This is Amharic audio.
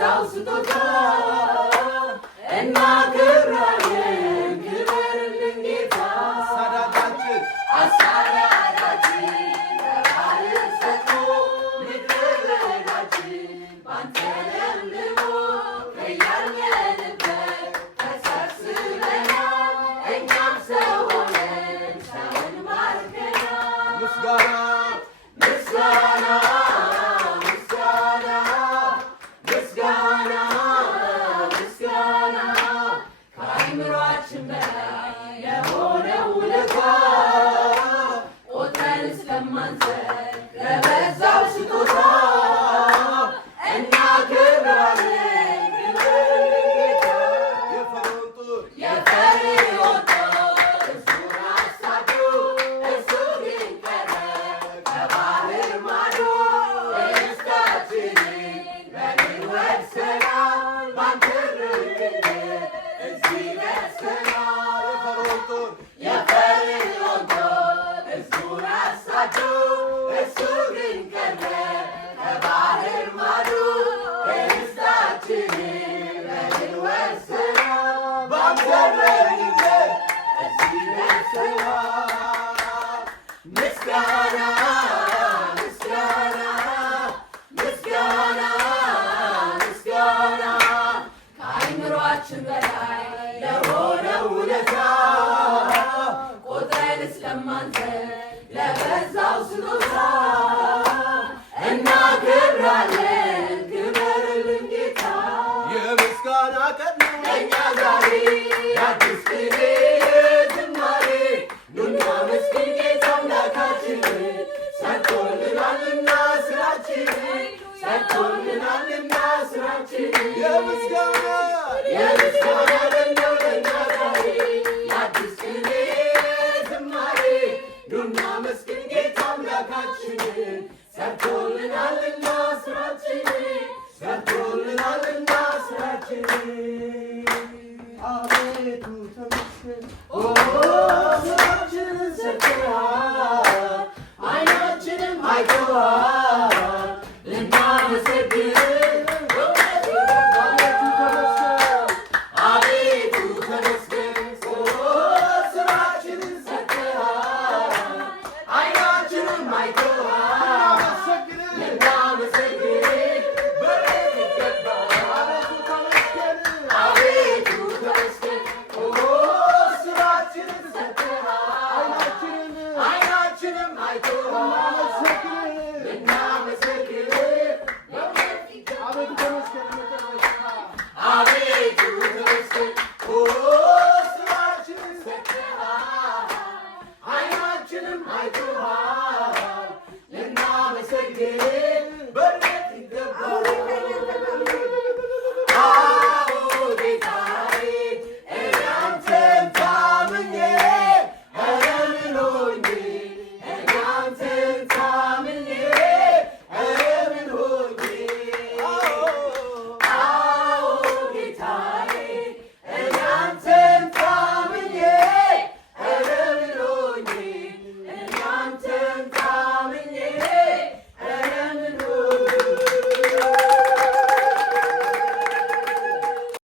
ለበዛው ስጦታ እናከብራለን። ክበርልን ጌታ አሳዳጃችን አሳዳጃችን ለባህር ሰጥቶ ምድረ በዳችን ባንተ ለምልሞ ከያለንበት ተሰብስበናል። እኛም ሰው ሆነን ሰውን ማርከናል። ምስጋና ምስጋና ምስጋና ምስጋና ምስጋና ከአእምሯችን በላይ የሆነው ውለታ ቆጥረን እስከማንዘል ለበዛው ስጦታ እናከብራለን። ክብርልን ጌታ የፈርዖን ጦር የፈርዖን ጦር እሱን አሳዶ እሱ ግን ቀረ ከባህር ማዶ። ደስታችንን በድል ወርሰናል። ባንተ ርግነት እዚህ ደርሰናል። የፈርዖን ጦር የፈርዖን ጦር እሱን አሳዶ እሱ ግን ቀረ ከባህር ማዶ። ደስታችንን በድል ወርሰናል። ባንተ ርግነት እዚህ ደርሰናል። ምስጋና